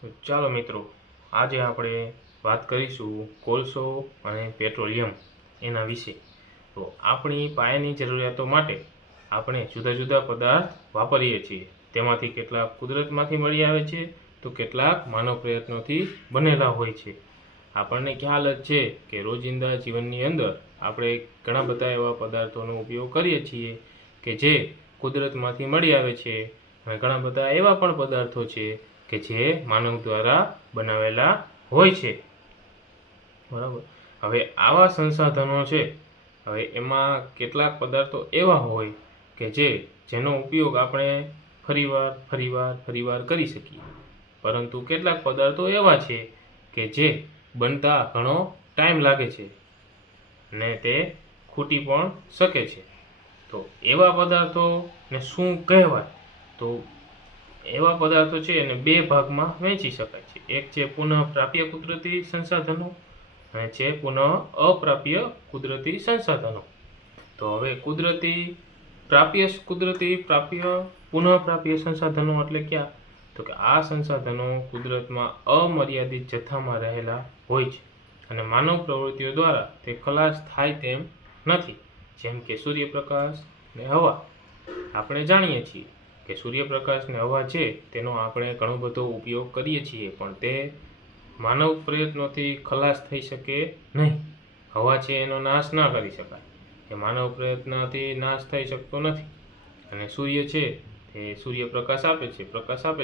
ચાલો મિત્રો, આજે આપણે વાત કરીશું કોલસો અને પેટ્રોલિયમ એના વિશે. તો આપણી પાયાની જરૂરિયાતો માટે આપણે જુદા જુદા પદાર્થ વાપરીએ છીએ. તેમાંથી કેટલાક કુદરતમાંથી મળી આવે છે, તો કેટલાક માનવ પ્રયત્નોથી બનેલા હોય છે. આપણને ખ્યાલ જ છે કે રોજિંદા જીવનની અંદર આપણે ઘણા બધા એવા પદાર્થોનો ઉપયોગ કરીએ છીએ કે જે કુદરતમાંથી મળી આવે છે, અને ઘણા બધા એવા પણ પદાર્થો છે કે જે માનવ દ્વારા બનાવેલા હોય છે. બરાબર. હવે આવા સંસાધનો છે, હવે એમાં કેટલાક પદાર્થો એવા હોય કે જેનો ઉપયોગ આપણે ફરીવાર કરી શકીએ, પરંતુ કેટલાક પદાર્થો એવા છે કે જે બનતા ઘણો ટાઈમ લાગે છે ને તે ખૂટી પણ શકે છે. તો એવા પદાર્થોને શું કહેવાય? તો એવા પદાર્થો છે એને બે ભાગમાં વહેંચી શકાય છે. એક છે પુનઃપ્રાપ્ય કુદરતી સંસાધનો અને છે પુનઃ અપ્રાપ્ય કુદરતી સંસાધનો. તો હવે પુનઃપ્રાપ્ય સંસાધનો એટલે ક્યાં? તો કે આ સંસાધનો કુદરતમાં અમર્યાદિત જથ્થામાં રહેલા હોય છે અને માનવ પ્રવૃત્તિઓ દ્વારા તે ખલાસ થાય તેમ નથી. જેમ કે સૂર્યપ્રકાશ ને હવા. આપણે જાણીએ છીએ કે સૂર્યપ્રકાશ ને હવા છે તેનો આપણે ઘણો બધો ઉપયોગ કરીએ છીએ, પણ તે માનવ પ્રયત્નોથી ખલાસ થઈ શકે નહીં. હવા છે એનો નાશ ના કરી શકાય, એ માનવ પ્રયત્નથી નાશ થઈ શકતો નથી. અને સૂર્ય છે તે સૂર્યપ્રકાશ આપે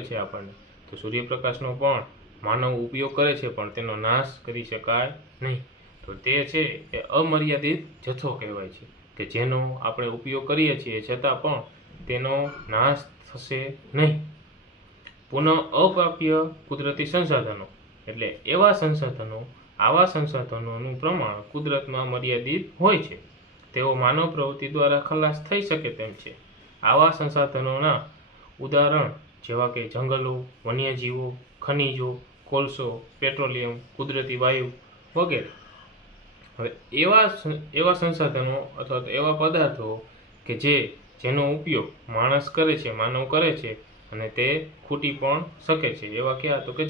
છે આપણને. તો સૂર્યપ્રકાશનો પણ માનવ ઉપયોગ કરે છે, પણ તેનો નાશ કરી શકાય નહીં. તો તે છે એ અમર્યાદિત જથ્થો કહેવાય છે કે જેનો આપણે ઉપયોગ કરીએ છીએ છતાં પણ તેનો નાશ થશે નહીં. પુનઃ અપ્રાપ્ય કુદરતી સંસાધનો એટલે આવા સંસાધનોનું પ્રમાણ કુદરતમાં મર્યાદિત હોય છે. તેઓ માનવ પ્રવૃત્તિ દ્વારા ખલાસ થઈ શકે તેમ છે. આવા સંસાધનોના ઉદાહરણ જેવા કે જંગલો, વન્યજીવો, ખનિજો, કોલસો, પેટ્રોલિયમ, કુદરતી વાયુ વગેરે. હવે એવા સંસાધનો અથવા તો એવા પદાર્થો કે જેનો ઉપયોગ માનવ કરે છે અને તે ખૂટી પણ શકે છે. એવા ક્યાં? તો કે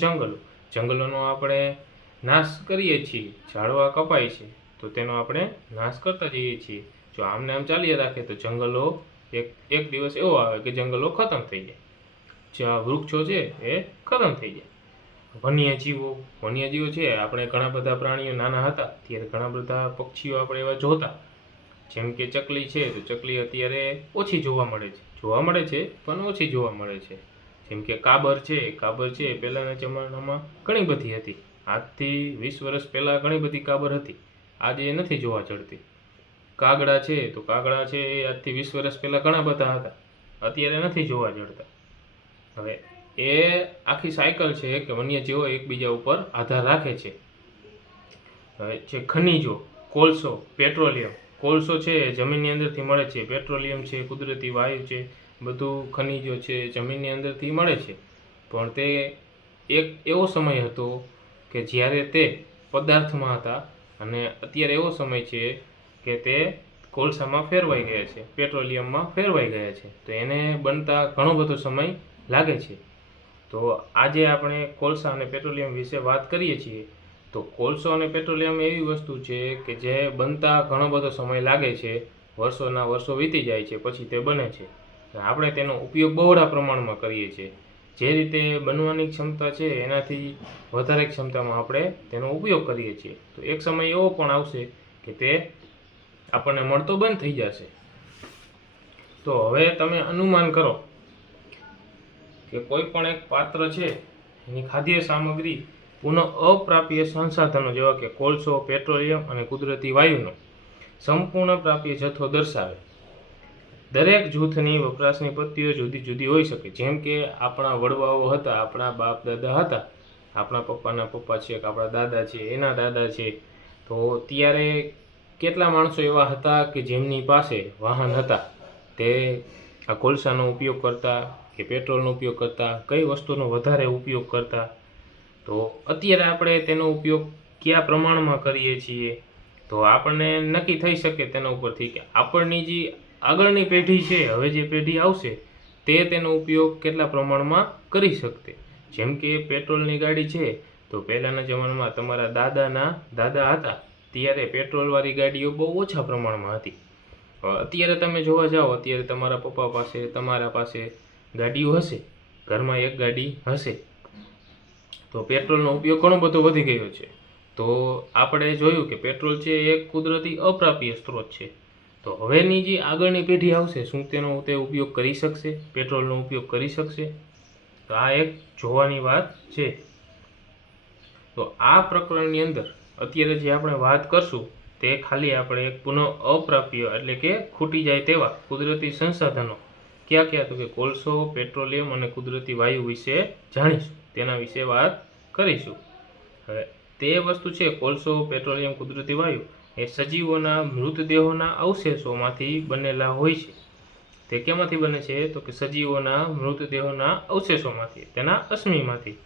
જંગલોનો આપણે નાશ કરીએ છીએ, ઝાડવા કપાય છે તો તેનો આપણે નાશ કરતા જઈએ છીએ. જો આમને આમ ચાલ્યા રાખે તો જંગલો એક દિવસ એવો આવે કે જંગલો ખતમ થઈ જાય, જ્યાં વૃક્ષો છે એ ખતમ થઈ જાય. વન્યજીવો છે, આપણે ઘણા બધા પ્રાણીઓ નાના હતા ત્યારે ઘણા બધા પક્ષીઓ આપણે એવા જોતા, જેમ કે ચકલી છે. તો ચકલી અત્યારે ઓછી જોવા મળે છે પણ ઓછી જોવા મળે છે. જેમ કે કાબર છે પહેલાંના જમાનામાં ઘણી બધી હતી. આજથી 20 વર્ષ પહેલાં ઘણી બધી કાબર હતી, આજે નથી જોવા જડતી. કાગડા છે તો કાગડા છે એ આજથી 20 વર્ષ પહેલાં ઘણા બધા હતા, અત્યારે નથી જોવા જડતા. હવે એ આખી સાયકલ છે કે વન્યજીવો એકબીજા ઉપર આધાર રાખે છે. હવે છે ખનિજો, કોલસો, પેટ્રોલિયમ. કોલસો છે જમીનની અંદરથી મળે છે, પેટ્રોલિયમ છે કુદરતી વાયુ છે, બધું ખનિજો છે જમીનની અંદરથી મળે છે. પણ તે એક એવો સમય હતો કે જ્યારે તે પદાર્થમાં હતા, અને અત્યારે એવો સમય છે કે તે કોલસામાં ફેરવાઈ ગયા છે, પેટ્રોલિયમમાં ફેરવાઈ ગયા છે. તો એને બનતા ઘણો બધો સમય લાગે છે. તો આજે આપણે કોલસા અને પેટ્રોલિયમ વિશે વાત કરીએ છીએ. તો કોલસો અને પેટ્રોલિયમ એવી વસ્તુ છે કે જે બનતા ઘણો બધો સમય લાગે છે, વર્ષોના વર્ષો વીતી જાય છે પછી તે બને છે. આપણે તેનો ઉપયોગ બહોળા પ્રમાણમાં કરીએ છીએ. જે રીતે બનવાની ક્ષમતા છે એનાથી વધારે ક્ષમતામાં આપણે તેનો ઉપયોગ કરીએ છીએ. તો એક સમય એવો પણ આવશે કે તે આપણને મળતો બંધ થઈ જશે. તો હવે તમે અનુમાન કરો કે કોઈ પણ એક પાત્ર છે એની ખાદ્ય સામગ્રી પુનઃ અપ્રાપ્ય સંસાધનો જેવા કે કોલસો, પેટ્રોલિયમ અને કુદરતી વાયુનો સંપૂર્ણ પ્રાપ્ય જથ્થો દર્શાવે. દરેક જૂથની વપરાશની પદ્ધતિઓ જુદી જુદી હોઈ શકે. જેમ કે આપણા વડવાઓ હતા, આપણા બાપ દાદા હતા, આપણા પપ્પાના પપ્પા છે કે આપણા દાદા છે, એના દાદા છે, તો ત્યારે કેટલા માણસો એવા હતા કે જેમની પાસે વાહન હતા, તે આ કોલસાનો ઉપયોગ કરતા કે પેટ્રોલનો ઉપયોગ કરતા, કઈ વસ્તુનો વધારે ઉપયોગ કરતા. તો અત્યારે આપણે તેનો ઉપયોગ કયા પ્રમાણમાં કરીએ છીએ તો આપણને નક્કી થઈ શકે તેના ઉપરથી કે આપણની જે આગળની પેઢી છે, હવે જે પેઢી આવશે તે તેનો ઉપયોગ કેટલા પ્રમાણમાં કરી શકશે. જેમ કે પેટ્રોલની ગાડી છે તો પહેલાંના જમાનામાં તમારા દાદાના દાદા હતા ત્યારે પેટ્રોલવાળી ગાડીઓ બહુ ઓછા પ્રમાણમાં હતી. અત્યારે તમે જોવા જાઓ, અત્યારે તમારા પપ્પા પાસે, તમારા પાસે ગાડીઓ હશે, ઘરમાં એક ગાડી હશે, તો પેટ્રોલનો ઉપયોગ ઘણો બધો વધી ગયો છે. તો આપણે જોયું કે પેટ્રોલ છે એ એક કુદરતી અપ્રાપ્ય સ્ત્રોત છે. તો હવેની જે આગળની પેઢી આવશે, શું તેનો તે ઉપયોગ કરી શકશે? પેટ્રોલનો ઉપયોગ કરી શકશે? તો આ એક જોવાની વાત છે. તો આ પ્રકરણની અંદર અત્યારે જે આપણે વાત કરશું તે ખાલી આપણે એક પુનઃ અપ્રાપ્ય એટલે કે ખૂટી જાય તેવા કુદરતી સંસાધનો ક્યાં ક્યાં, તો કે કોલસો, પેટ્રોલિયમ અને કુદરતી વાયુ વિશે જાણીશું, તેના વિશે વાત કરીશું. હવે તે વસ્તુ છે કોલસો, પેટ્રોલિયમ, કુદરતી વાયુ એ સજીવોના મૃતદેહોના અવશેષોમાંથી બનેલા હોય છે. તે કેમાંથી બને છે? તો કે સજીવોના મૃતદેહોના અવશેષોમાંથી, તેના અશ્મિમાંથી.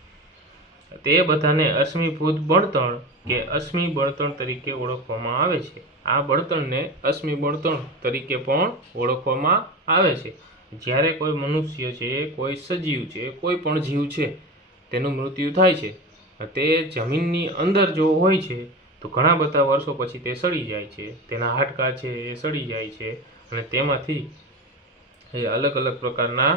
તે બધાને અશ્મિભૂત બળતણ કે અશ્મિ બળતણ તરીકે ઓળખવામાં આવે છે. આ બળતણને અશ્મિ બળતણ તરીકે પણ ઓળખવામાં આવે છે. જ્યારે કોઈ મનુષ્ય છે, કોઈ સજીવ છે, કોઈ પણ જીવ છે તેનું મૃત્યુ થાય છે, તે જમીનની અંદર જો હોય છે તો ઘણા બધા વર્ષો પછી તે સડી જાય છે, તેના હાડકાં છે એ સડી જાય છે અને તેમાંથી એ અલગ અલગ પ્રકારના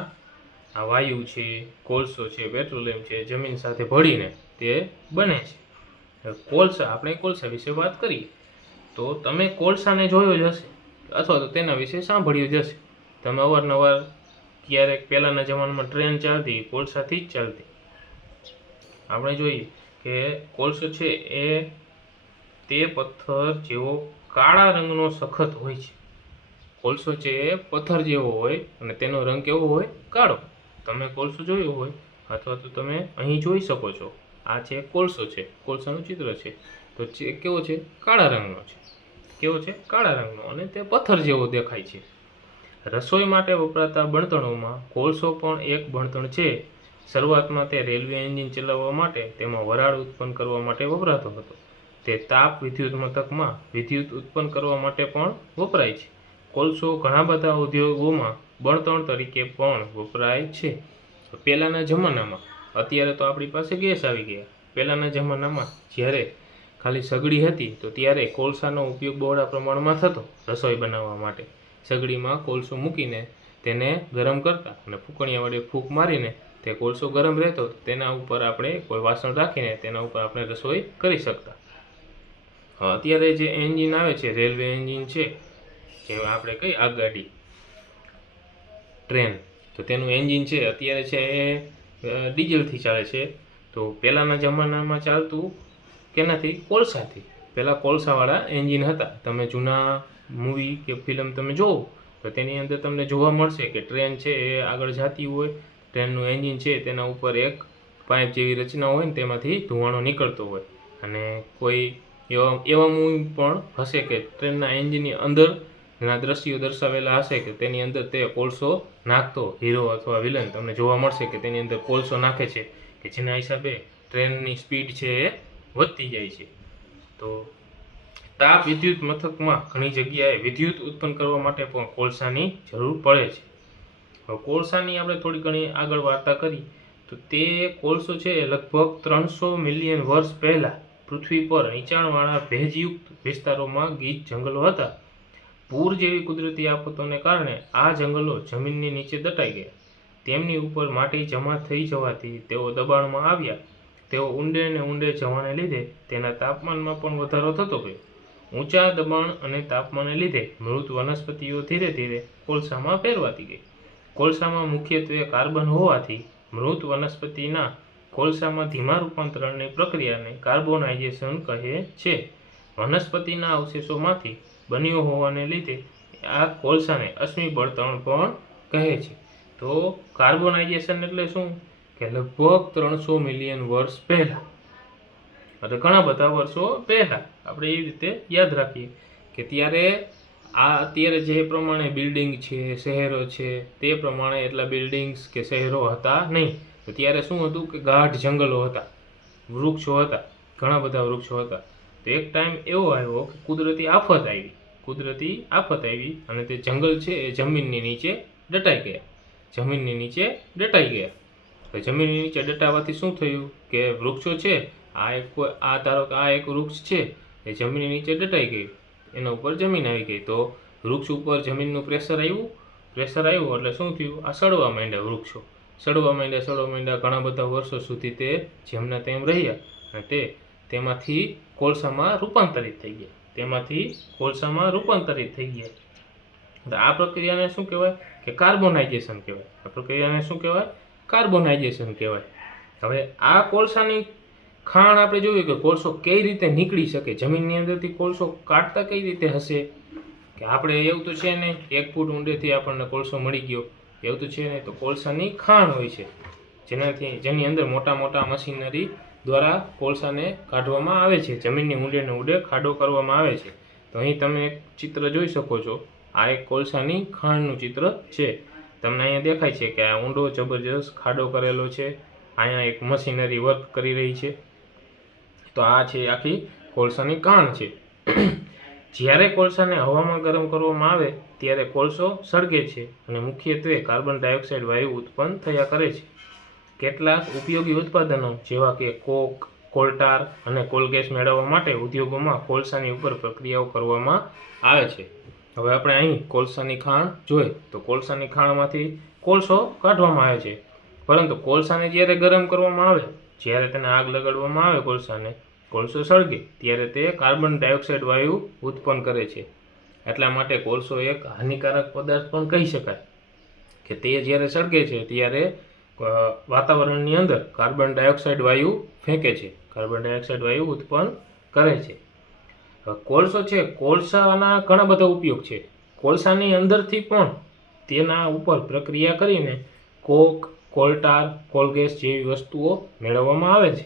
આ વાયુ છે, કોલસો છે, પેટ્રોલિયમ છે, જમીન સાથે ભળીને તે બને છે. કોલસા, આપણે કોલસા વિશે વાત કરીએ તો તમે કોલસાને જોયો જ હશે અથવા તો તેના વિશે સાંભળ્યું જ હશે. તમે અવારનવાર ક્યારેક પહેલાંના જમાનામાં ટ્રેન ચાલતી કોલસાથી જ ચાલતી. આપણે જોઈએ કે કોલસો છે એ તે પથ્થર જેવો કાળા રંગનો સખત હોય છે. કોલસો છે એ પથ્થર જેવો હોય અને તેનો રંગ કેવો હોય? કાળો. તમે કોલસો જોયો હોય અથવા તો તમે અહીં જોઈ શકો છો. આ છે કોલસો છે, કોલસાનું ચિત્ર છે. તો કેવો છે? કાળા રંગનો છે. કેવો છે? કાળા રંગનો, અને તે પથ્થર જેવો દેખાય છે. રસોઈ માટે વપરાતા બળતણોમાં કોલસો પણ એક બળતણ છે. શરૂઆતમાં તે રેલવે એન્જિન ચલાવવા માટે, તેમાં વરાળ ઉત્પન્ન કરવા માટે વપરાતો હતો. તે તાપ વિદ્યુત મથકમાં વિદ્યુત ઉત્પન્ન કરવા માટે પણ વપરાય છે. કોલસો ઘણા બધા ઉદ્યોગોમાં બળતણ તરીકે પણ વપરાય છે. પહેલાંના જમાનામાં, અત્યારે તો આપણી પાસે ગેસ આવી ગયા, પહેલાંના જમાનામાં જ્યારે ખાલી સગડી હતી તો ત્યારે કોલસાનો ઉપયોગ બહોળા પ્રમાણમાં થતો રસોઈ બનાવવા માટે. સગડીમાં કોલસો મૂકીને તેને ગરમ કરતા અને ફૂંકણીયા વડે ફૂંક મારીને તે કોલસો ગરમ રહેતો, તેના ઉપર આપણે કોઈ વાસણ રાખીને તેના ઉપર આપણે રસોઈ કરી શકતા. અત્યારે જે એન્જિન આવે છે, રેલવે એન્જિન છે, જે આપણે કઈ આગગાડી, ટ્રેન, તો તેનું એન્જિન છે અત્યારે છે એ ડીઝલથી ચાલે છે. તો પહેલાંના જમાનામાં ચાલતું કેનાથી? કોલસાથી. પહેલાં કોલસાવાળા એન્જિન હતા. તમે જૂના મૂવી કે ફિલ્મ તમે જોવો તો તેની અંદર તમને જોવા મળશે કે ટ્રેન છે એ આગળ જતી હોય, ટ્રેનનું એન્જિન છે તેના ઉપર એક પાઇપ જેવી રચના હોય ને તેમાંથી ધુવાણો નીકળતો હોય. અને કોઈ એવા મૂવી પણ હશે કે ટ્રેનના એન્જિનની અંદરના દ્રશ્યો દર્શાવેલા હશે કે તેની અંદર તે કોલસો નાખતો હીરો અથવા વિલન તમને જોવા મળશે કે તેની અંદર કોલસો નાખે છે, કે જેના હિસાબે ટ્રેનની સ્પીડ છે એ વધતી જાય છે. તો તાપ વિદ્યુત મથકમાં ઘણી જગ્યાએ વિદ્યુત ઉત્પન્ન કરવા માટે પણ કોલસાની જરૂર પડે છે. હવે કોલસાની આપણે થોડી ઘણી આગળ વાર્તા કરી તો તે કોલસો છે એ લગભગ 300 મિલિયન વર્ષ પહેલાં પૃથ્વી પર નીચાણવાળા ભેજયુક્ત વિસ્તારોમાં ગીચ જંગલો હતા. પૂર જેવી કુદરતી આફતોને કારણે આ જંગલો જમીનની નીચે દટાઈ ગયા. તેમની ઉપર માટી જમા થઈ જવાથી તેઓ દબાણમાં આવ્યા. તેઓ ઊંડે ને ઊંડે જવાને લીધે તેના તાપમાનમાં પણ વધારો થતો ગયો. ઊંચા દબાણ અને તાપમાનને લીધે મૃત વનસ્પતિઓ ધીરે ધીરે કોલસામાં ફેરવાતી ગઈ. કોલસામાં મુખ્યત્વે કાર્બન હોવાથી મૃત વનસ્પતિના કોલસામાં ધીમા રૂપાંતરણની પ્રક્રિયાને કાર્બોનાઇઝેશન કહે છે. વનસ્પતિના અવશેષોમાંથી બન્યો હોવાને લીધે આ કોલસાને અશ્મિ બળતણ પણ કહે છે. તો કાર્બોનાઇઝેશન એટલે શું? કે લગભગ 300 મિલિયન વર્ષ પહેલાં, એટલે ઘણા બધા વર્ષો પહેલાં આપણે એ રીતે યાદ રાખીએ કે ત્યારે આ અત્યારે જે પ્રમાણે બિલ્ડિંગ છે, શહેરો છે, તે પ્રમાણે એટલા બિલ્ડિંગ્સ કે શહેરો હતા નહીં. તો ત્યારે શું હતું કે ગાઢ જંગલો હતા, વૃક્ષો હતા, ઘણા બધા વૃક્ષો હતા. તો એક ટાઈમ એવો આવ્યો કે કુદરતી આફત આવી અને તે જંગલ છે એ જમીનની નીચે દટાઈ ગયા. તો જમીનની નીચે દટાવાથી શું થયું કે વૃક્ષો છે, ધારો કે આ એક વૃક્ષ છે એ જમીનની નીચે દટાઈ ગયું, એના ઉપર જમીન આવી ગઈ, તો વૃક્ષ ઉપર જમીનનું પ્રેશર આવ્યું એટલે શું થયું, આ સડવા માંડ્યા, વૃક્ષો સડવા માંડ્યા, ઘણા બધા વર્ષો સુધી તે જેમના તેમ રહ્યા અને તેમાંથી કોલસામાં રૂપાંતરિત થઈ ગયા. આ પ્રક્રિયાને શું કહેવાય કે કાર્બોનાઇઝેશન કહેવાય. હવે આ કોલસાની ખાણ આપણે જોયું કે કોલસો કઈ રીતે નીકળી શકે, જમીનની અંદરથી કોલસો કાઢતા કઈ રીતે હશે, કે આપણે એવું તો છે નહીં 1 ફૂટ ઊંડેથી આપણને કોલસો મળી ગયો, એવું તો છે નહીં. તો કોલસાની ખાણ હોય છે જેની અંદર મોટા મશીનરી દ્વારા કોલસાને કાઢવામાં આવે છે, જમીનની ઊંડે ખાડો કરવામાં આવે છે. તો અહીં તમે એક ચિત્ર જોઈ શકો છો, આ એક કોલસાની ખાણનું ચિત્ર છે. તમને અહીંયા દેખાય છે કે આ ઊંડો જબરજસ્ત ખાડો કરેલો છે, અહીંયા એક મશીનરી વર્ક કરી રહી છે. તો આ છે આખી કોલસાની ખાણ છે. જ્યારે કોલસાને હવામાં ગરમ કરવામાં આવે ત્યારે કોલસો સળગે છે અને મુખ્યત્વે કાર્બન ડાયોક્સાઇડ વાયુ ઉત્પન્ન થયા કરે છે. કેટલાક ઉપયોગી ઉત્પાદનો જેવા કે કોક, કોલટાર અને કોલગેસ મેળવવા માટે ઉદ્યોગોમાં કોલસાની ઉપર પ્રક્રિયાઓ કરવામાં આવે છે. હવે આપણે અહીં કોલસાની ખાણ જોઈએ તો કોલસાની ખાણમાંથી કોલસો કાઢવામાં આવે છે, પરંતુ કોલસાને જ્યારે ગરમ કરવામાં આવે, જ્યારે તેને આગ લગાડવામાં આવે કોલસો સળગે ત્યારે તે કાર્બન ડાયોક્સાઇડ વાયુ ઉત્પન્ન કરે છે. એટલા માટે કોલસો એક હાનિકારક પદાર્થ પણ કહી શકાય કે તે જ્યારે સળગે છે ત્યારે વાતાવરણની અંદર કાર્બન ડાયોક્સાઇડ વાયુ ફેંકે છે, કાર્બન ડાયોક્સાઇડ વાયુ ઉત્પન્ન કરે છે. કોલસો છે, કોલસાના ઘણા બધા ઉપયોગ છે. કોલસાની અંદરથી પણ તેના ઉપર પ્રક્રિયા કરીને કોક, કોલટાર, કોલગેસ જેવી વસ્તુઓ મેળવવામાં આવે છે.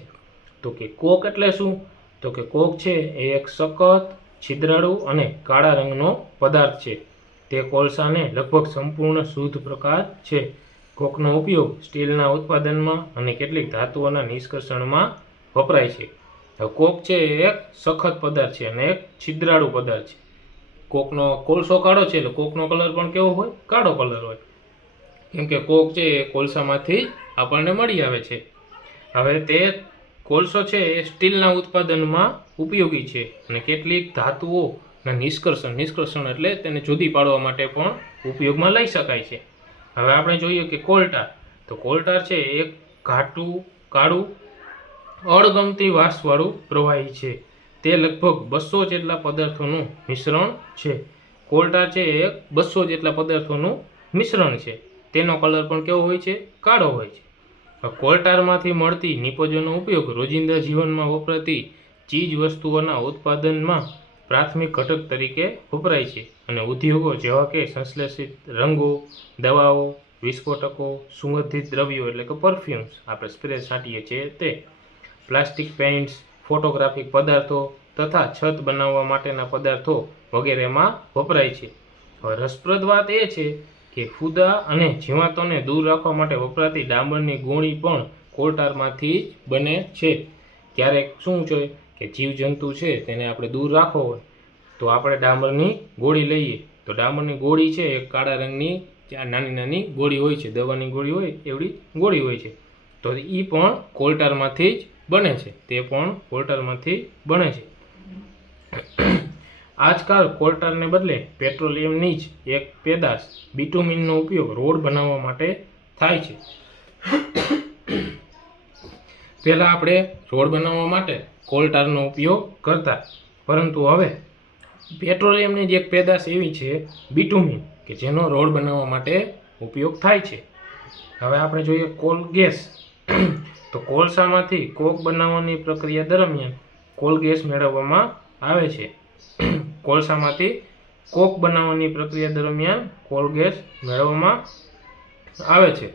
તો કે કોક એટલે શું, તો કે કોક છે એ એક સખત, છિદ્રાળુ અને કાળા રંગનો પદાર્થ છે. તે કોલસાને લગભગ સંપૂર્ણ શુદ્ધ પ્રકાર છે. કોકનો ઉપયોગ સ્ટીલના ઉત્પાદનમાં અને કેટલીક ધાતુઓના નિષ્કર્ષણમાં વપરાય છે. કોક છે એ એક સખત પદાર્થ છે અને એક છિદ્રાળુ પદાર્થ છે. કોલસો કાળો છે એટલે કોકનો કલર પણ કેવો હોય, કાળો કલર હોય, કેમ કે કોક છે એ કોલસામાંથી આપણને મળી આવે છે. હવે તે કોલસો છે એ સ્ટીલના ઉત્પાદનમાં ઉપયોગી છે અને કેટલીક ધાતુઓના નિષ્કર્ષણ એટલે તેને જુદી પાડવા માટે પણ ઉપયોગમાં લઈ શકાય છે. હવે આપણે જોઈએ કે કોલટાર, તો કોલટાર છે એક ઘાટું, કાળું, અણગમતી વાસવાળું પ્રવાહી છે. તે લગભગ 200 જેટલા પદાર્થોનું મિશ્રણ છે. કોલટાર છે એ 200 જેટલા પદાર્થોનું મિશ્રણ છે. તેનો કલર પણ કેવો હોય છે, કાળો હોય છે. કોલટારમાંથી મળતી નિપજોનો ઉપયોગ રોજિંદા જીવનમાં વપરાતી ચીજ વસ્તુઓના ઉત્પાદનમાં પ્રાથમિક ઘટક તરીકે વપરાય છે અને ઉદ્યોગો જેવા કે સંશ્લેષિત રંગો, દવાઓ, વિસ્ફોટકો, સુગંધિત દ્રવ્યો એટલે કે પરફ્યુમ્સ, આપણે સ્પ્રે છાંટીએ છીએ તે, પ્લાસ્ટિક પેઇન્ટ્સ, ફોટોગ્રાફિક પદાર્થો તથા છત બનાવવા માટેના પદાર્થો વગેરેમાં વપરાય છે. હવે રસપ્રદ વાત એ છે કે ફૂદા અને જીવાતોને દૂર રાખવા માટે વપરાતી ડામરની ગોળી પણ કોલટારમાંથી જ બને છે. ક્યારેક શું છે કે જીવજંતુ છે તેને આપણે દૂર રાખવો હોય તો આપણે ડામરની ગોળી લઈએ, તો ડામરની ગોળી છે એ કાળા રંગની નાની ગોળી હોય છે, દવાની ગોળી હોય એવડી ગોળી હોય છે, તો એ પણ કોલટારમાંથી જ બને છે, તે પણ કોલટારમાંથી બને છે. આજકાલ કોલટારને બદલે પેટ્રોલિયમની જ એક પેદાશ બિટુમિનનો ઉપયોગ રોડ બનાવવા માટે થાય છે. પહેલાં આપણે રોડ બનાવવા માટે કોલટારનો ઉપયોગ કરતા, પરંતુ હવે પેટ્રોલિયમની જ એક પેદાશ એવી છે બિટુમિન કે જેનો રોડ બનાવવા માટે ઉપયોગ થાય છે. હવે આપણે જોઈએ કોલગેસ, તો કોલસામાંથી કોક બનાવવાની પ્રક્રિયા દરમિયાન કોલગેસ મેળવવામાં આવે છે. કોલસામાંથી કોક બનાવવાની પ્રક્રિયા દરમિયાન કોલગેસ મેળવવામાં આવે છે.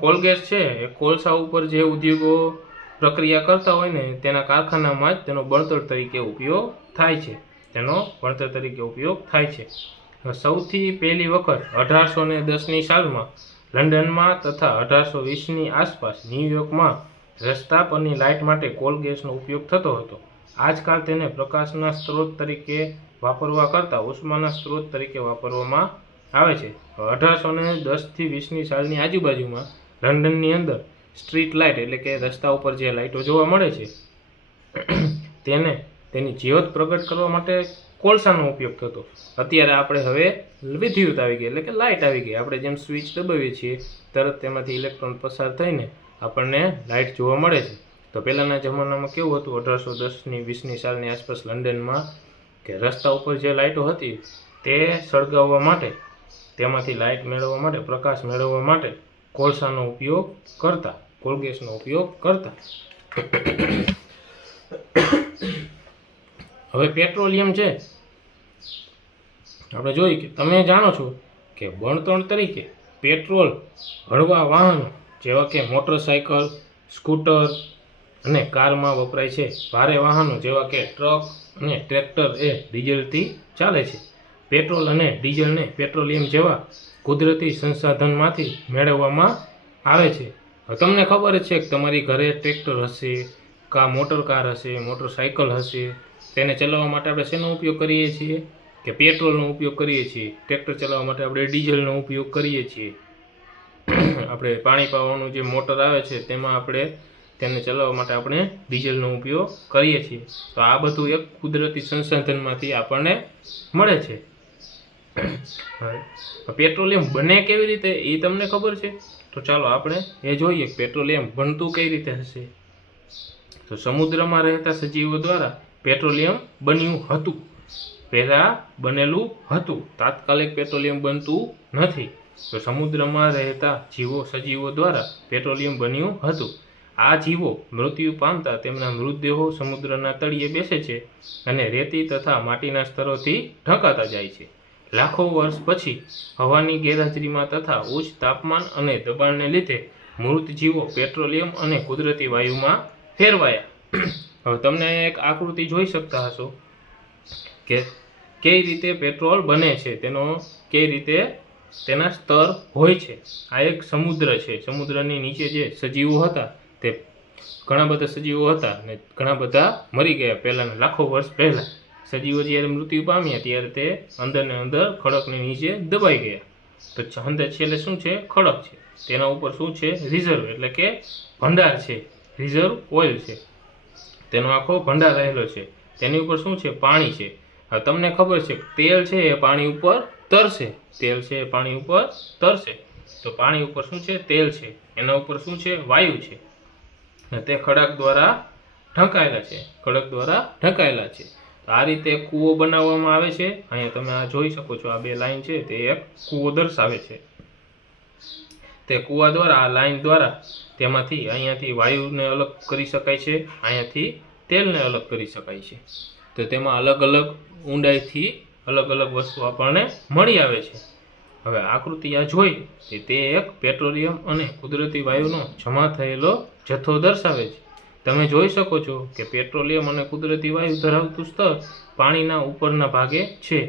કોલગેસ છે એ કોલસા ઉપર જે ઉદ્યોગો પ્રક્રિયા કરતા હોય ને તેના કારખાનામાં જ તેનો બળતણ તરીકે ઉપયોગ થાય છે. સૌથી પહેલી વખત 1810ની સાલમાં લંડનમાં તથા 1820ની આસપાસ ન્યૂયોર્કમાં રસ્તા પરની લાઇટ માટે કોલ ગેસનો ઉપયોગ થતો હતો. આજકાલ તેને પ્રકાશના સ્ત્રોત તરીકે વાપરવા કરતાં ઉષ્માના સ્ત્રોત તરીકે વાપરવામાં આવે છે. 1810 થી 20ની સાલની આજુબાજુમાં લંડનની અંદર સ્ટ્રીટ લાઇટ એટલે કે રસ્તા ઉપર જે લાઇટો જોવા મળે છે તેની જ્યોત પ્રગટ કરવા માટે કોલસાનો ઉપયોગ થતો. અત્યારે આપણે હવે વિદ્યુત આવી ગઈ એટલે કે લાઇટ આવી ગઈ. આપણે જેમ સ્વિચ દબાવીએ છીએ તરત તેમાંથી ઇલેક્ટ્રોન પસાર થઈને આપણને લાઇટ જોવા મળે છે. તો પહેલાંના જમાનામાં કેવું હતું 1810ની 20ની સાલની આસપાસ લંડનમાં કે રસ્તા ઉપર જે લાઇટો હતી તે સળગાવવા માટે, તેમાંથી લાઇટ મેળવવા માટે, પ્રકાશ મેળવવા માટે કોલસાનો ઉપયોગ કરતા, કોલગેસનો ઉપયોગ કરતા. હવે પેટ્રોલિયમ છે આપણે જોઈએ કે તમે જાણો છો કે બળતણ તરીકે પેટ્રોલ હળવા વાહનો જેવા કે મોટરસાયકલ, સ્કૂટર અને કારમાં વપરાય છે. ભારે વાહનો જેવા કે ટ્રક અને ટ્રેક્ટર એ ડીઝલથી ચાલે છે. પેટ્રોલ અને ડીઝલને પેટ્રોલિયમ જેવા કુદરતી સંસાધનમાંથી મેળવવામાં આવે છે. હવે તમને ખબર જ છે કે તમારી ઘરે ટ્રેક્ટર હશે, મોટર કાર હશે, મોટરસાયકલ હશે, તેને ચલાવવા માટે આપણે શેનો ઉપયોગ કરીએ છીએ કે પેટ્રોલનો ઉપયોગ કરીએ છીએ. ટ્રેક્ટર ચલાવવા માટે આપણે ડીઝલનો ઉપયોગ કરીએ છીએ. આપણે પાણી પાવાનું જે મોટર આવે છે તેમાં આપણે તેને ચલાવવા માટે આપણે ડીઝલનો ઉપયોગ કરીએ છીએ. તો આ બધું એક કુદરતી સંસાધનમાંથી આપણને મળે છે. પેટ્રોલિયમ બને કેવી રીતે એ તમને ખબર છે? તો ચાલો આપણે એ જોઈએ કે પેટ્રોલિયમ બનતું કઈ રીતે હશે. તો સમુદ્રમાં રહેતા સજીવો દ્વારા પેટ્રોલિયમ બન્યું હતું. પહેલાં બનેલું હતું, તાત્કાલિક પેટ્રોલિયમ બનતું નથી. તો સમુદ્રમાં રહેતા સજીવો દ્વારા પેટ્રોલિયમ બન્યું હતું. આ જીવો મૃત્યુ પામતા તેમના મૃતદેહો સમુદ્રના તળિયે બેસે છે અને રેતી તથા માટીના સ્તરોથી ઢંકાતા જાય છે. લાખો વર્ષ પછી હવાની ગેરહાજરીમાં તથા ઉચ્ચ તાપમાન અને દબાણને લીધે મૃત જીવો પેટ્રોલિયમ અને કુદરતી વાયુમાં ફેરવાયા. હવે તમને એક આકૃતિ જોઈ શકતા હશો કે કઈ રીતે પેટ્રોલ બને છે, કઈ રીતે તેના સ્તર હોય છે. આ એક સમુદ્ર છે. સમુદ્રની નીચે જે સજીવો હતા તે ઘણા બધા સજીવો હતા ને ઘણા બધા મરી ગયા પહેલાંના લાખો વર્ષ પહેલાં. સજીવો જ્યારે મૃત્યુ પામ્યા ત્યારે તે અંદરને અંદર ખડકની નીચે દબાઈ ગયા. તો અંદર છેલ્લે શું છે? ખડક છે. તેના ઉપર શું છે? રિઝર્વ એટલે કે ભંડાર છે. રિઝર્વ ઓઇલ છે, તેનો આખો ભંડાર રહેલો છે. તેની ઉપર શું છે? પાણી છે. હવે તમને ખબર છે તેલ છે એ પાણી ઉપર તરશે. તેલ છે એ પાણી ઉપર તરશે. તો પાણી ઉપર શું છે? તેલ છે. એના ઉપર શું છે? વાયુ છે. તે ખડક દ્વારા ઢંકાયેલા છે. ખડક દ્વારા ઢંકાયેલા છે. તો આ રીતે કૂવો બનાવવામાં આવે છે. અહીંયા તમે આ જોઈ શકો છો, આ બે લાઈન છે તે એક કૂવો દર્શાવે છે. તે કૂવા દ્વારા, આ લાઈન દ્વારા તેમાંથી અહીંયાથી વાયુને અલગ કરી શકાય છે, અહીંયાથી તેલને અલગ કરી શકાય છે. તો તેમાં અલગ અલગ ઊંડાઈથી અલગ અલગ વસ્તુ આપણને મળી આવે છે. હવે આકૃતિ આ જોઈ કે તે એક પેટ્રોલિયમ અને કુદરતી વાયુનો જમા થયેલો જથ્થો દર્શાવે છે. તમે જોઈ શકો છો કે પેટ્રોલિયમ અને કુદરતી વાયુ ધરાવતું સ્તર પાણીના ઉપરના ભાગે છે.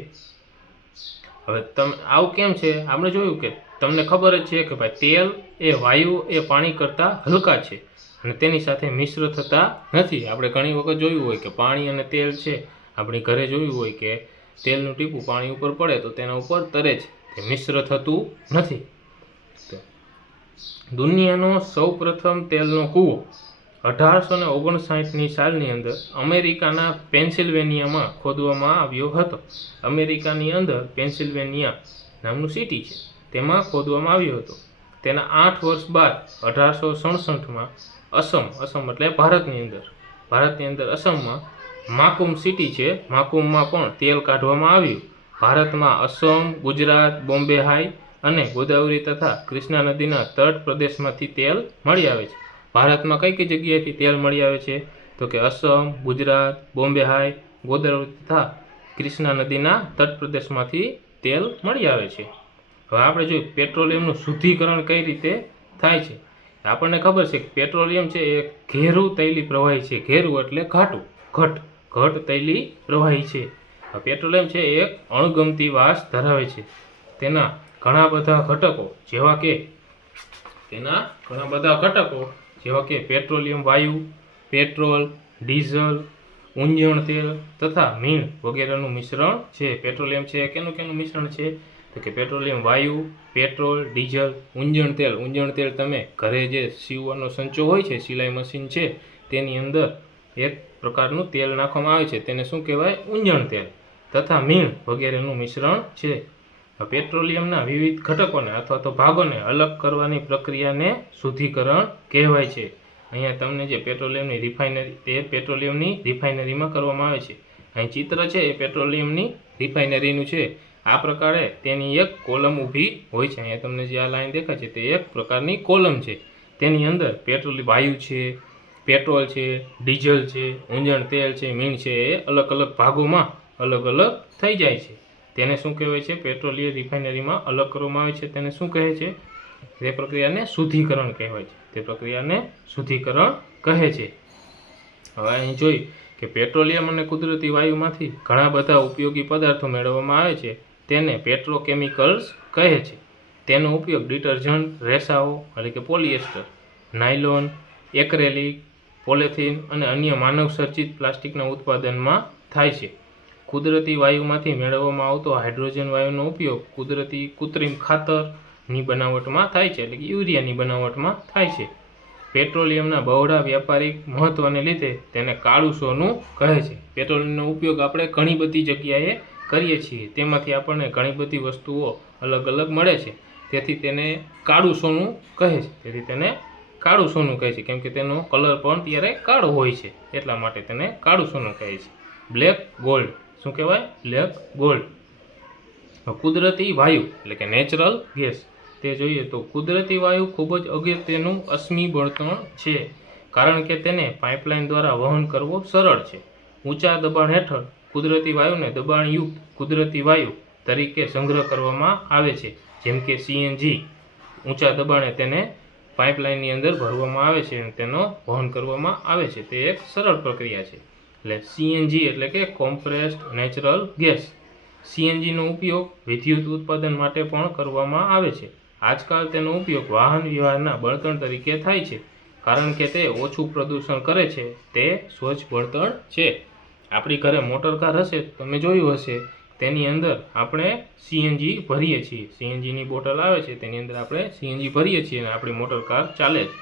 હવે આવું કેમ છે? આપણે જોયું કે તમને ખબર જ છે કે ભાઈ તેલ એ વાયુ એ પાણી કરતાં હલકા છે અને તેની સાથે મિશ્ર થતા નથી. આપણે ઘણી વખત જોયું હોય કે પાણી અને તેલ છે, આપણી ઘરે જોયું હોય કે તેલનું ટીપું પાણી ઉપર પડે તો તેના ઉપર તરે છે, તે મિશ્ર થતું નથી. તો દુનિયાનો સૌ પ્રથમ તેલનો કૂવો 1859ની સાલની અંદર અમેરિકાના પેન્સિલ્વેનિયામાં ખોદવામાં આવ્યો હતો. અમેરિકાની અંદર પેન્સિલ્વેનિયા નામનું સિટી છે, તેમાં ખોદવામાં આવ્યો હતો. તેના 8 વર્ષ બાદ 1867માં અસમ એટલે ભારતની અંદર અસમમાં માકુમ સિટી છે, માકુમમાં પણ તેલ કાઢવામાં આવ્યું. ભારતમાં અસમ, ગુજરાત, બોમ્બે હાઈ અને ગોદાવરી તથા કૃષ્ણા નદીના તટ પ્રદેશમાંથી તેલ મળી આવે છે. ભારતમાં કઈ કઈ જગ્યાએથી તેલ મળી આવે છે? તો કે અસમ, ગુજરાત, બોમ્બે હાઈ, ગોદાવરી તથા કૃષ્ણા નદીના તટ પ્રદેશમાંથી તેલ મળી આવે છે. હવે આપણે જોઈએ પેટ્રોલિયમનું શુદ્ધિકરણ કઈ રીતે થાય છે. આપણને ખબર છે કે પેટ્રોલિયમ છે એ ઘેરું તૈલી પ્રવાહી છે. ઘેરું એટલે ઘાટું, ઘટ તૈલી પ્રવાહી છે. પેટ્રોલિયમ છે એ એક અણગમતી વાસ ધરાવે છે. તેના ઘણા બધા ઘટકો જેવા કે પેટ્રોલિયમ વાયુ, પેટ્રોલ, ડીઝલ, ઊંજણ તેલ તથા મીણ વગેરેનું મિશ્રણ છે. પેટ્રોલિયમ છે કેનું મિશ્રણ છે? તો કે પેટ્રોલિયમ વાયુ, પેટ્રોલ, ડીઝલ, ઊંજણ તેલ તમે ઘરે જે સીવવાનો સંચો હોય છે, સિલાઈ મશીન છે, તેની અંદર એક પ્રકારનું તેલ નાખવામાં આવે છે, તેને શું કહેવાય? ઊંજણ તેલ તથા મીણ વગેરેનું મિશ્રણ છે. પેટ્રોલિયમના વિવિધ ઘટકોને અથવા તો ભાગોને અલગ કરવાની પ્રક્રિયાને શુદ્ધિકરણ કહેવાય છે. અહીંયા તમને જે પેટ્રોલિયમની રિફાઇનરી, તે પેટ્રોલિયમની રિફાઇનરીમાં કરવામાં આવે છે. અહીં ચિત્ર છે એ પેટ્રોલિયમની રિફાઇનરીનું છે. આ પ્રકારે તેની એક કોલમ ઊભી હોય છે. અહીંયા તમને જે આ લાઈન દેખાય છે તે એક પ્રકારની કોલમ છે. તેની અંદર પેટ્રોલ વાયુ છે, પેટ્રોલ છે, ડીઝલ છે, ઊંજણ તેલ છે, મીણ છે, એ અલગ અલગ ભાગોમાં અલગ અલગ થઈ જાય છે. તેને શું કહેવાય છે? પેટ્રોલિયમ રિફાઇનરીમાં અલગ કરવામાં આવે છે. તેને શું કહે છે? તે પ્રક્રિયાને શુદ્ધિકરણ કહેવાય છે. તે પ્રક્રિયાને શુદ્ધિકરણ કહે છે. હવે અહીં જોઈ કે પેટ્રોલિયમ અને કુદરતી વાયુમાંથી ઘણા બધા ઉપયોગી પદાર્થો મેળવવામાં આવે છે. તેને પેટ્રોકેમિકલ્સ કહે છે. તેનો ઉપયોગ ડિટર્જન્ટ, રેસાઓ એટલે કે પોલિએસ્ટર, નાયલોન, એક્રેલિક, પોલિથીન અને અન્ય માનવસર્જિત પ્લાસ્ટિકના ઉત્પાદનમાં થાય છે. કુદરતી વાયુમાંથી મેળવવામાં આવતો હાઇડ્રોજન વાયુનો ઉપયોગ કૃત્રિમ ખાતરની બનાવટમાં થાય છે, એટલે કે યુરિયાની બનાવટમાં થાય છે. પેટ્રોલિયમના બહોળા વ્યાપારિક મહત્વને લીધે તેને કાળું સોનું કહે છે. પેટ્રોલિયમનો ઉપયોગ આપણે ઘણી બધી જગ્યાએ કરીએ છીએ, તેમાંથી આપણને ઘણી બધી વસ્તુઓ અલગ અલગ મળે છે, તેથી તેને કાળું સોનું કહે છે. તેથી તેને કાળું સોનું કહે છે, કેમ કે તેનો કલર પણ ત્યારે કાળો હોય છે, એટલા માટે તેને કાળું સોનું કહે છે. બ્લેક ગોલ્ડ શું કહેવાય? Black gold. કુદરતી વાયુ એટલે કે નેચરલ ગેસ, તે જોઈએ તો કુદરતી વાયુ ખૂબ જ અગત્યનું અશ્મિ બળતણ છે, કારણ કે તેને પાઇપલાઇન દ્વારા વહન કરવો સરળ છે. ઊંચા દબાણ હેઠળ કુદરતી વાયુને દબાણયુક્ત કુદરતી વાયુ તરીકે સંગ્રહ કરવામાં આવે છે, જેમ કે સીએનજી. ઊંચા દબાણે તેને પાઇપલાઇનની અંદર ભરવામાં આવે છે અને તેનો વહન કરવામાં આવે છે. તે એક સરળ પ્રક્રિયા છે. એટલે સીએનજી એટલે કે કોમ્પ્રેસ્ડ નેચરલ ગેસ. સીએનજીનો ઉપયોગ વિદ્યુત ઉત્પાદન માટે પણ કરવામાં આવે છે. આજકાલ તેનો ઉપયોગ વાહન વ્યવહારના બળતણ તરીકે થાય છે, કારણ કે તે ઓછું પ્રદૂષણ કરે છે. તે સ્વચ્છ બળતણ છે. આપણી ઘરે મોટર કાર હશે, તમે જોયું હશે, તેની અંદર આપણે સીએનજી ભરીએ છીએ. સીએનજીની બોટલ આવે છે, તેની અંદર આપણે સીએનજી ભરીએ છીએ અને આપણી મોટર કાર ચાલે છે.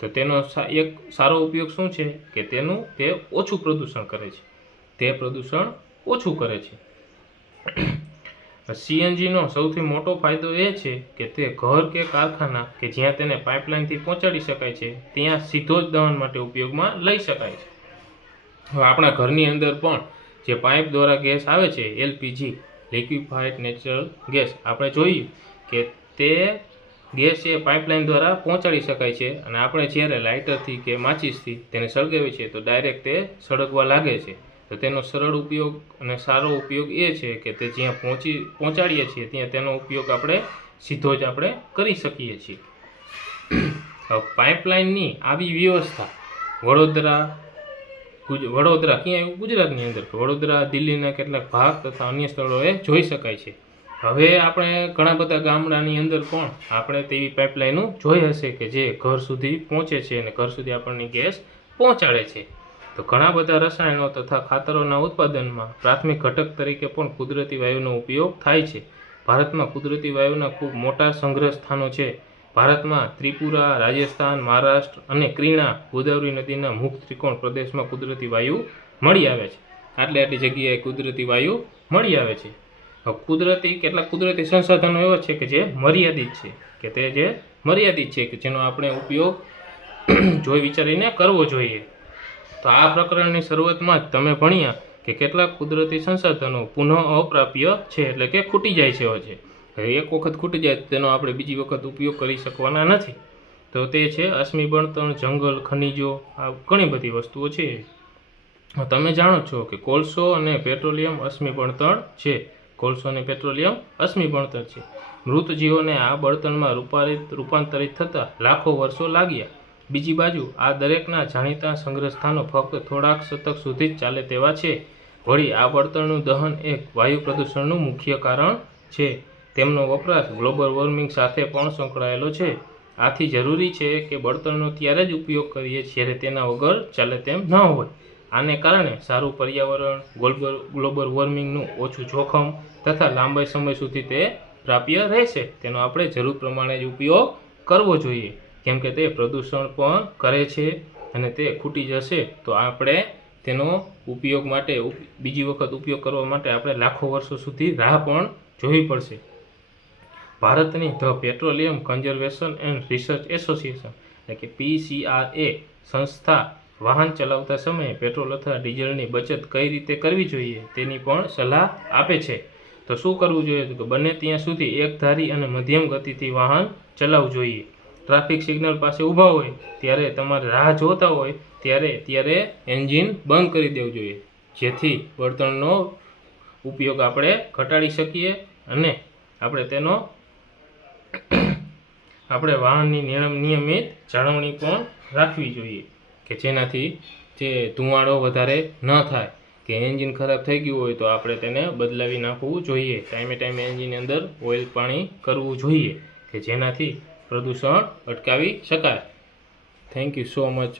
તો તેનો એક સારો ઉપયોગ શું છે કે તે ઓછું પ્રદૂષણ કરે છે. તે પ્રદૂષણ ઓછું કરે છે. સીએનજીનો સૌથી મોટો ફાયદો એ છે કે તે ઘર કે કારખાના કે જ્યાં તેને પાઇપલાઇનથી પહોંચાડી શકાય છે, ત્યાં સીધો જ દહન માટે ઉપયોગમાં લઈ શકાય છે. હવે આપણા ઘરની અંદર પણ જે પાઇપ દ્વારા ગેસ આવે છે, એલપીજી લિક્વિફાઇડ નેચરલ ગેસ, આપણે જોઈએ કે તે ગેસ એ પાઇપલાઇન દ્વારા પહોંચાડી શકાય છે અને આપણે જ્યારે લાઇટરથી કે માચિસથી તેને સળગાવીએ છીએ તો ડાયરેક્ટ તે સળગવા લાગે છે. તો તેનો સરળ ઉપયોગ અને સારો ઉપયોગ એ છે કે તે જ્યાં પહોંચાડીએ છીએ ત્યાં તેનો ઉપયોગ આપણે સીધો જ આપણે કરી શકીએ છીએ. પાઇપલાઇનની આવી વ્યવસ્થા વડોદરા ક્યાં ગુજરાતની અંદર, વડોદરા, દિલ્હીના કેટલાક ભાગ તથા અન્ય સ્થળોએ જોઈ શકાય છે. હવે આપણે ઘણા બધા ગામડાની અંદર પણ આપણે તેવી પાઇપલાઇનો જોઈ હશે કે જે ઘર સુધી પહોંચે છે અને ઘર સુધી આપણને ગેસ પહોંચાડે છે. તો ઘણા બધા રસાયણો તથા ખાતરોના ઉત્પાદનમાં પ્રાથમિક ઘટક તરીકે પણ કુદરતી વાયુનો ઉપયોગ થાય છે. ભારતમાં કુદરતી વાયુના ખૂબ મોટા સંગ્રહ સ્થાનો છે. ભારતમાં ત્રિપુરા, રાજસ્થાન, મહારાષ્ટ્ર અને ક્રીણા ગોદાવરી નદીના મુક્ત ત્રિકોણ પ્રદેશમાં કુદરતી વાયુ મળી આવે છે. આટલી જગ્યાએ કુદરતી વાયુ મળી આવે છે. કેટલાક કુદરતી સંસાધનો એવા છે કે જે મર્યાદિત છે, કે જેનો આપણે ઉપયોગ જોઈ વિચારીને કરવો જોઈએ. તો આ પ્રકરણની શરૂઆતમાં જ તમે ભણ્યા કે કેટલાક કુદરતી સંસાધનો પુનઃ અપ્રાપ્ય છે, એટલે કે ખૂટી જાય છે. એક વખત ખૂટી જાય તેનો આપણે બીજી વખત ઉપયોગ કરી શકવાના નથી. તો તે છે અશ્મિ બળતણ, જંગલ, ખનિજો, આ ઘણી બધી વસ્તુઓ છે. તમે જાણો છો કે કોલસો અને પેટ્રોલિયમ અશ્મિ બળતણ છે. કોલસો અને પેટ્રોલિયમ અશ્મિ બળતણ છે. મૃત જીવોને આ બળતણમાં રૂપાંતરિત થતાં લાખો વર્ષો લાગ્યા. બીજી બાજુ આ દરેકના જાણીતા સંગ્રહ સ્થાનો ફક્ત થોડાક શતક સુધી જ ચાલે તેવા છે. વળી આ બળતણનું દહન એક વાયુ પ્રદૂષણનું મુખ્ય કારણ છે. તેમનો વપરાશ ગ્લોબલ વોર્મિંગ સાથે પણ સંકળાયેલો છે. આથી જરૂરી છે કે બળતણનો ત્યારે જ ઉપયોગ કરીએ જ્યારે તેના વગર ચાલે તેમ ન હોય. આને કારણે સારું પર્યાવરણ, ગ્લોબલ વોર્મિંગનું ઓછું જોખમ તથા લાંબા સમય સુધી તે પ્રાપ્ય રહેશે. તેનો આપણે જરૂર પ્રમાણે જ ઉપયોગ કરવો જોઈએ, કેમ કે તે પ્રદૂષણ પણ કરે છે અને તે ખૂટી જશે તો આપણે તેનો ઉપયોગ માટે બીજી વખત ઉપયોગ કરવા માટે આપણે લાખો વર્ષો સુધી રાહ પણ જોવી પડશે. ભારતની the petroleum conservation and research association એટલે કે PCRA સંસ્થા વાહન ચલાવતા સમયે પેટ્રોલ અથવા ડીઝલની બચત કઈ રીતે કરવી જોઈએ તેની પણ સલાહ આપે છે. તો શું કરવું જોઈએ? તો બને ત્યાં સુધી એકધારી અને મધ્યમ ગતિથી વાહન ચલાવવું જોઈએ. ટ્રાફિક સિગ્નલ પાસે ઊભા હોય ત્યારે તમારે રાહ જોતા હોય ત્યારે એન્જિન બંધ કરી દેવું જોઈએ, જેથી બળતણનો ઉપયોગ આપણે ઘટાડી શકીએ અને આપણે વાહનની નિયમિત જાળવણી પણ રાખવી જોઈએ, કે જેનાથી જે ધુમાડો વધારે ન થાય, કે એન્જિન ખરાબ થઈ ગયું હોય તો આપણે તેને બદલાવી નાખવું જોઈએ. ટાઈમે એન્જિનની અંદર ઓઇલ પાણી કરવું જોઈએ, કે જેનાથી પ્રદૂષણ અટકાવી શકાય. Thank you so much.